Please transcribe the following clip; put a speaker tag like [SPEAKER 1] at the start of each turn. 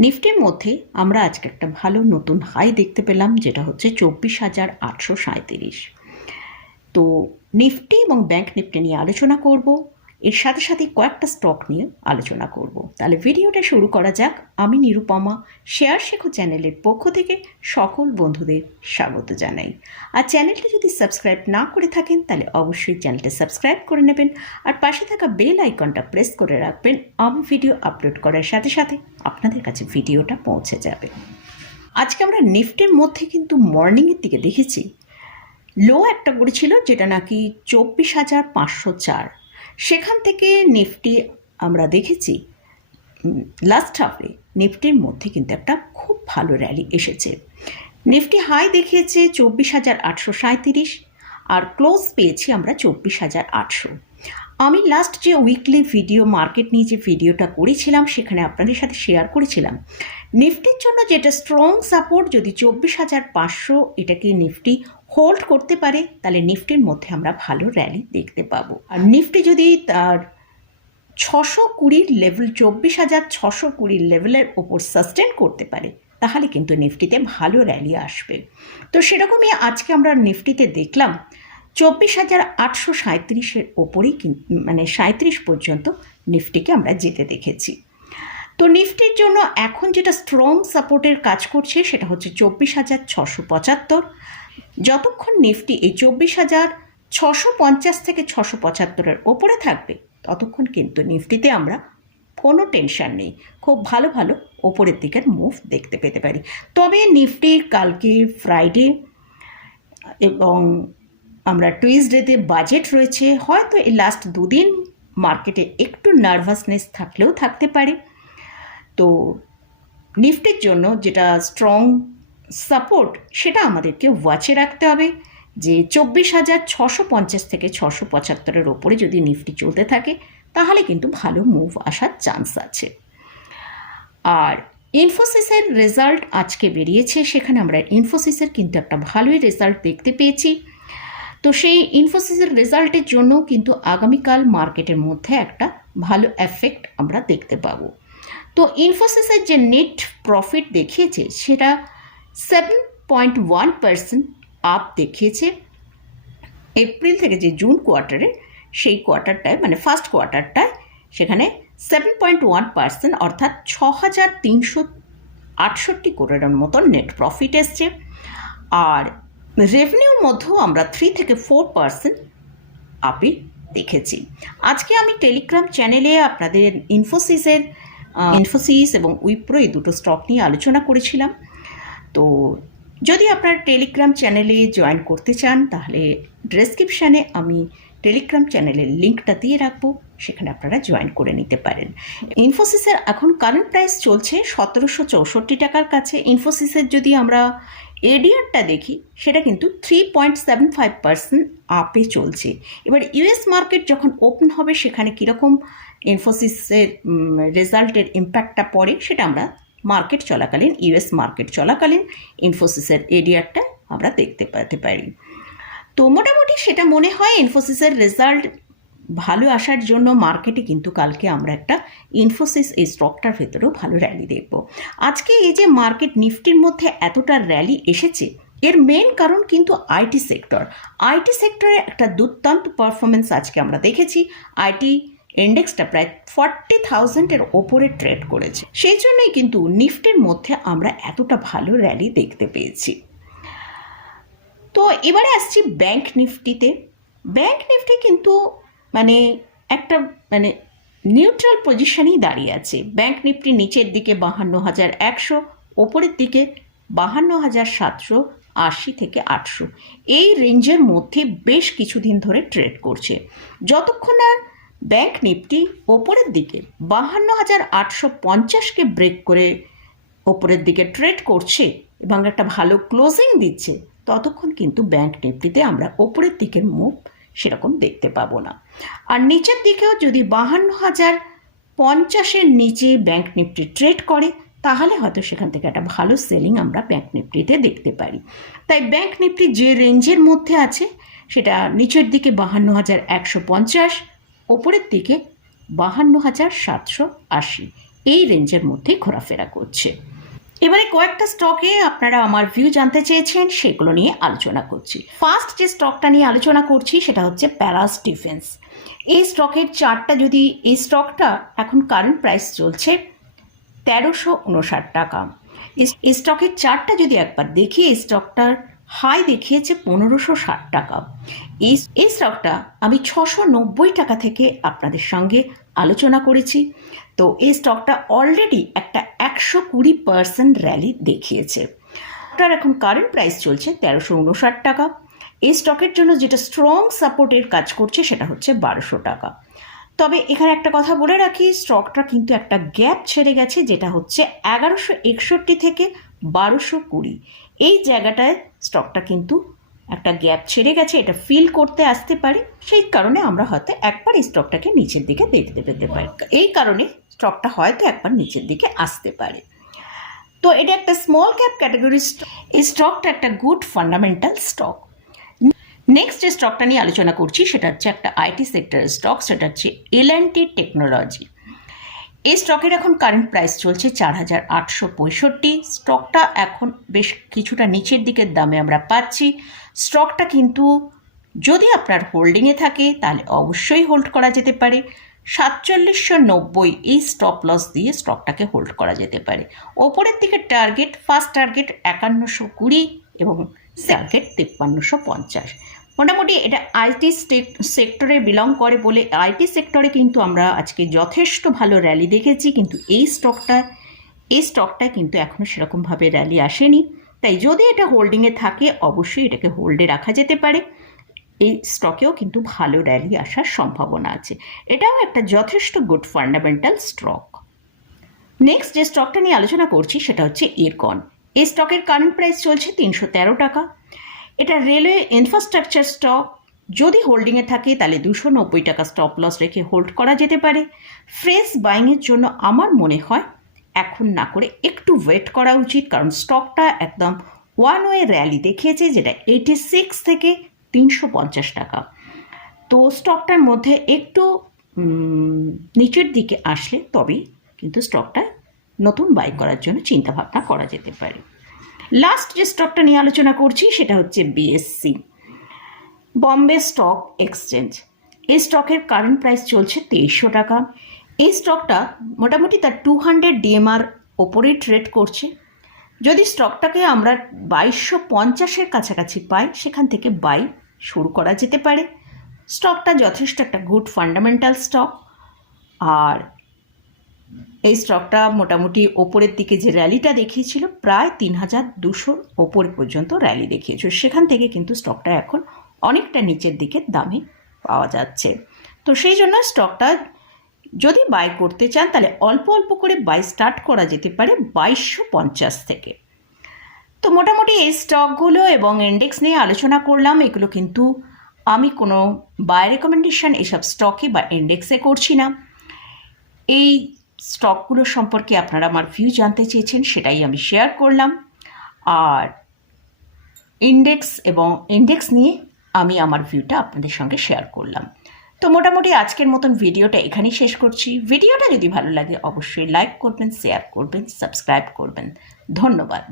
[SPEAKER 1] নিফটির মধ্যে আমরা আজকে একটা ভালো নতুন হাই দেখতে পেলাম, যেটা হচ্ছে চব্বিশ হাজার আটশো সাঁত্রিশ তো নিফটি এবং ব্যাংক নিফটি নিয়ে আলোচনা করব। এর সাথে সাথে কয়েকটা স্টক নিয়ে আলোচনা করব। তাহলে ভিডিওটা শুরু করা যাক। আমি নিরুপমা, শেয়ার শেখো চ্যানেলের পক্ষ থেকে সকল বন্ধুদের স্বাগত জানাই। আর চ্যানেলটি যদি সাবস্ক্রাইব না করে থাকেন, তাহলে অবশ্যই চ্যানেলটা সাবস্ক্রাইব করে নেবেন। আর পাশে থাকা বেল আইকনটা প্রেস করে রাখবেন। আমি ভিডিও আপলোড করার সাথে সাথে আপনাদের কাছে ভিডিওটা পৌঁছে যাবে। আজকে আমরা নিফটির মধ্যে কিন্তু মর্নিংয়ের দিকে দেখেছি। লো একটা করেছিল, যেটা নাকি চব্বিশ হাজার পাঁচশো চার। সেখান থেকে নিফটি আমরা দেখেছি লাস্ট হাফে নিফটির মধ্যে কিন্তু একটা খুব ভালো র্যালি এসেছে। নিফটি হাই দেখিয়েছে চব্বিশ হাজার আটশো সাঁত্রিশ আর ক্লোজ পেয়েছি আমরা চব্বিশ হাজার আটশো। আমি লাস্ট যে উইকলি ভিডিও মার্কেট নিয়ে যে ভিডিওটা করেছিলাম, সেখানে আপনাদের সাথে শেয়ার করেছিলাম। নিফটির জন্য যেটা স্ট্রং সাপোর্ট যদি চব্বিশ হাজার পাঁচশো, এটাকে নিফটি হোল্ড করতে পারে, তাহলে নিফটির মধ্যে আমরা ভালো র্যালি দেখতে পাবো। আর নিফটি যদি তার ছশো কুড়ির লেভেল চব্বিশ হাজার ছশো কুড়ির লেভেলের ওপর সাস্টেন করতে পারে, তাহলে কিন্তু নিফটিতে ভালো র্যালি আসবে। তো সেরকমই আজকে আমরা নিফটিতে দেখলাম, চব্বিশ হাজার আটশো সাঁত্রিশের ওপরেই মানে সাঁত্রিশ পর্যন্ত নিফটিকে আমরা যেতে দেখেছি। তো নিফটির জন্য এখন যেটা স্ট্রং সাপোর্টের কাজ করছে, সেটা হচ্ছে চব্বিশ হাজার ছশো পঁচাত্তর। যতক্ষণ নিফটি এই চব্বিশ হাজার ছশো পঞ্চাশ থেকে ছশো পঁচাত্তরের ওপরে থাকবে, ততক্ষণ কিন্তু নিফটিতে আমরা কোনো টেনশন নেই। খুব ভালো ভালো ওপরের দিকের মুভ দেখতে পেতে পারি। তবে নিফটি কালকে ফ্রাইডে এবং আমরা টুইসডেতে বাজেট রয়েছে, হয়তো এই লাস্ট দুদিন মার্কেটে একটু নার্ভাসনেস থাকলেও থাকতে পারে। তো নিফটির জন্য যেটা স্ট্রং সাপোর্ট সেটা আমাদেরকে ওয়াচে রাখতে হবে। যে চব্বিশ হাজার ছশো পঞ্চাশ থেকে ছশো পঁচাত্তরের ওপরে যদি নিফটি চলতে থাকে, তাহলে কিন্তু ভালো মুভ আসার চান্স আছে। আর ইনফোসিসের রেজাল্ট আজকে বেরিয়েছে, সেখানে আমরা ইনফোসিসের কিন্তু একটা ভালোই রেজাল্ট দেখতে পেয়েছি। তো সেই ইনফোসিসের রেজাল্টের জন্য কিন্তু আগামীকাল মার্কেটের মধ্যে একটা ভালো এফেক্ট আমরা দেখতে পাবো। তো ইনফোসিসের যে নেট প্রফিট দেখিয়েছে, সেটা seven point one percent up দেখিয়েছে। এপ্রিল থেকে যে জুন কোয়ার্টারে সেই কোয়ার্টারটায় মানে ফার্স্ট কোয়ার্টারটায় সেখানে সেভেন পয়েন্ট ওয়ান পার্সেন্ট অর্থাৎ ছ হাজার তিনশো আটষট্টি কোটির মতন নেট প্রফিট এসছে। আর রেভিনিউর মধ্যেও আমরা থ্রি থেকে ফোর পার্সেন্ট আপে দেখেছি। আজকে আমি টেলিগ্রাম চ্যানেলে আপনাদের ইনফোসিসের ইনফোসিস এবং উইপ্রো এই দুটো স্টক নিয়ে আলোচনা করেছিলাম। তো যদি আপনারা টেলিগ্রাম চ্যানেলে জয়েন করতে চান, তাহলে ডেসক্রিপশানে আমি টেলিগ্রাম চ্যানেলের লিঙ্কটা দিয়ে রাখব। সেখানে আপনারা জয়েন করে নিতে পারেন। ইনফোসিসের এখন কারেন্ট প্রাইস চলছে সতেরোশো চৌষট্টি টাকার কাছে। ইনফোসিসের যদি আমরা এডিআরটা দেখি, সেটা কিন্তু three point seven five percent আপে চলছে। এবার ইউএস মার্কেট যখন ওপেন হবে, সেখানে কীরকম ইনফোসিসের রেজাল্টের ইম্প্যাক্টটা পড়ে, সেটা আমরা মার্কেট চলাকালীন, ইউএস মার্কেট চলাকালীন ইনফোসিসের এডিআরটা আমরা দেখতে পেতে পারি। তো মোটামুটি সেটা মনে হয় ইনফোসিসের রেজাল্ট ভালো আসার জন্য মার্কেটে কিন্তু কালকে আমরা একটা ইনফোসিস এই স্টকটার ভেতরেও ভালো র্যালি দেখব। আজকে এই যে মার্কেট নিফটির মধ্যে এতটা র্যালি এসেছে, এর মেন কারণ কিন্তু আইটি সেক্টর। আইটি সেক্টরে একটা দুর্দান্ত পারফরমেন্স আজকে আমরা দেখেছি। আইটি ইন্ডেক্সটা প্রায় ফর্টি থাউজেন্ডের ওপরে ট্রেড করেছে। সেই জন্যই কিন্তু নিফটির মধ্যে আমরা এতটা ভালো র্যালি দেখতে পেয়েছি। তো এবারে আসছি ব্যাংক নিফটিতে। ব্যাংক নিফটি কিন্তু মানে একটা মানে নিউট্রাল পজিশনেই দাঁড়িয়ে আছে। ব্যাংক নিফটি নিচের দিকে বাহান্ন হাজার একশো, ওপরের দিকে বাহান্ন হাজার সাতশো আশি থেকে আটশো। এই রেঞ্জের মধ্যে বেশ কিছুদিন ধরে ট্রেড করছে। যতক্ষণ না ব্যাংক নিফটি ওপরের দিকে বাহান্ন হাজার আটশো পঞ্চাশকে ব্রেক করে ওপরের দিকে ট্রেড করছে এবং একটা ভালো ক্লোজিং দিচ্ছে, ততক্ষণ কিন্তু ব্যাংক নিফটিতে আমরা ওপরের দিকের মুভ সেরকম দেখতে পাবো না। আর নিচের দিকেও যদি বাহান্ন হাজার পঞ্চাশের নিচে ব্যাংক নিফটি ট্রেড করে, তাহলে হয়তো সেখান থেকে একটা ভালো সেলিং আমরা ব্যাংক নিফটিতে দেখতে পারি। তাই ব্যাংক নিফটি যে রেঞ্জের মধ্যে আছে, সেটা নিচের দিকে বাহান্ন হাজার একশো পঞ্চাশ ওপরের দিকে বাহান্ন হাজার সাতশো আশি। এই রেঞ্জের মধ্যে ঘোরাফেরা করছে। এবারে কয়েকটা স্টকে আপনারা আমার ভিউ জানতে চেয়েছেন, সেগুলো নিয়ে আলোচনা করছি। ফার্স্ট যে স্টকটা নিয়ে আলোচনা করছি, সেটা হচ্ছে প্যারাস ডিফেন্স এই স্টকের চারটা যদি, এই স্টকটা এখন কারেন্ট প্রাইস চলছে তেরোশো উনষাট টাকা। এই- স্টকের চারটা যদি একবার দেখি, এই স্টকটার হাই দেখিয়েছে পনেরোশো ষাট টাকা। এই এই স্টকটা আমি ছশো নব্বই টাকা থেকে আপনাদের সঙ্গে আলোচনা করেছি। তো এই স্টকটা অলরেডি একটা একশো কুড়ি পার্সেন্ট র্যালি দেখিয়েছে। স্টকটার এখন কারেন্ট প্রাইস চলছে তেরোশো উনষাট টাকা। এই স্টকের জন্য যেটা স্ট্রং সাপোর্টের কাজ করছে সেটা হচ্ছে বারোশো টাকা। তবে এখানে একটা কথা বলে রাখি, স্টকটা কিন্তু একটা গ্যাপ ছেড়ে গেছে, যেটা হচ্ছে এগারোশো একষট্টি থেকে বারোশো কুড়ি। এই জায়গাটায় স্টকটা কিন্তু একটা গ্যাপ ছেড়ে গেছে এটা ফিল করতে আসতে পারে। সেই কারণে আমরা হয়তো একবার এই স্টকটাকে নিচের দিকে দেখতে পেতে পারি। এই কারণে স্টকটা হয়তো একবার নিচের দিকে আসতে পারে। তো এটা একটা স্মল ক্যাপ ক্যাটাগরি এই স্টকটা একটা গুড ফান্ডামেন্টাল স্টক নেক্সট যে স্টকটা নিয়ে আলোচনা করছি সেটা হচ্ছে একটা আইটি সেক্টরের স্টক সেটা হচ্ছে এল অ্যান্ড টেকনোলজি এই স্টকের এখন কারেন্ট প্রাইস চলছে চার হাজার আটশো পঁয়ষট্টি। স্টকটা এখন বেশ কিছুটা নিচের দিকের দামে আমরা পাচ্ছি। স্টকটা কিন্তু যদি আপনার হোল্ডিংয়ে থাকে, তাহলে অবশ্যই হোল্ড করা যেতে পারে। সাতচল্লিশশো নব্বই এই স্টপ লস দিয়ে স্টকটাকে হোল্ড করা যেতে পারে। ওপরের দিকে টার্গেট ফার্স্ট টার্গেট একান্নশো কুড়ি এবং টার্গেট তিপ্পান্নশো পঞ্চাশ। মোটামুটি এটা আইটি সেক্টরে বিলং করে বলে আইটি সেক্টরে কিন্তু আমরা আজকে যথেষ্ট ভালো র্যালি দেখেছি। কিন্তু এই স্টকটা এই স্টকটা কিন্তু এখনও সেরকমভাবে র্যালি আসেনি। তাই যদি এটা হোল্ডিংয়ে থাকে, অবশ্যই এটাকে হোল্ডে রাখা যেতে পারে। এই স্টকেও কিন্তু ভালো র্যালি আসার সম্ভাবনা আছে। এটাও একটা যথেষ্ট গুড ফান্ডামেন্টাল স্টক নেক্সট যে স্টকটা নিয়ে আলোচনা করছি, সেটা হচ্ছে এরকন এই স্টকের কারেন্ট প্রাইস চলছে তিনশো তেরো টাকা। এটা রেলওয়ে ইনফ্রাস্ট্রাকচার স্টক যদি হোল্ডিংয়ে থাকে, তাহলে দুশো নব্বই টাকা স্টপ লস রেখে হোল্ড করা যেতে পারে। ফ্রেশ বাইংয়ের জন্য আমার মনে হয়, এখন না করে একটু ওয়েট করা উচিত, কারণ স্টকটা একদম ওয়ান ওয়ে র্যালি দেখিয়েছে, যেটা এইটি সিক্স থেকে তিনশো পঞ্চাশ টাকা। তো স্টকটার মধ্যে একটু নিচের দিকে আসলে তবেই কিন্তু স্টকটা নতুন বাই করার জন্য চিন্তাভাবনা করা যেতে পারে। লাস্ট যে স্টকটা নিয়ে আলোচনা করছি, সেটা হচ্ছে বিএসসি বম্বে স্টক এক্সচেঞ্জ এই স্টকের কারেন্ট প্রাইস চলছে তেইশশো টাকা। এই স্টকটা মোটামুটি তার টু হান্ড্রেড ডিএমআর ওপরেই ট্রেড করছে। যদি স্টকটাকে আমরা বাইশশো পঞ্চাশের কাছাকাছি পাই, সেখান থেকে বাই শুরু করা যেতে পারে। স্টকটা যথেষ্ট একটা গুড ফান্ডামেন্টাল স্টক আর এই স্টকটা মোটামুটি ওপরের দিকে যে র্যালিটা দেখিয়েছিল, প্রায় তিন হাজার দুশোর ওপর পর্যন্ত র্যালি দেখিয়েছিল সেখান থেকে কিন্তু স্টকটা এখন অনেকটা নিচের দিকে দামে পাওয়া যাচ্ছে। তো সেই জন্য স্টকটা যদি বাই করতে চান, তাহলে অল্প অল্প করে বাই স্টার্ট করা যেতে পারে বাইশশো পঞ্চাশ থেকে। তো মোটামুটি এই স্টকগুলো এবং ইন্ডেক্স নিয়ে আলোচনা করলাম, এগুলো কিন্তু আমি কোনো বাই রেকমেন্ডেশন এসব স্টকে বা ইন্ডেক্সে করছি না। এই স্টকগুলো সম্পর্কে আপনারা আমার ভিউ জানতে চেয়েছেন, সেটাই আমি শেয়ার করলাম। আর ইন্ডেক্স এবং ইন্ডেক্স নিয়ে আমি আমার ভিউটা আপনাদের সঙ্গে শেয়ার করলাম। তো মোটামুটি আজকের মতন ভিডিওটা এখানেই শেষ করছি। ভিডিওটা যদি ভালো লাগে, অবশ্যই লাইক করবেন শেয়ার করবেন সাবস্ক্রাইব করবেন। ধন্যবাদ।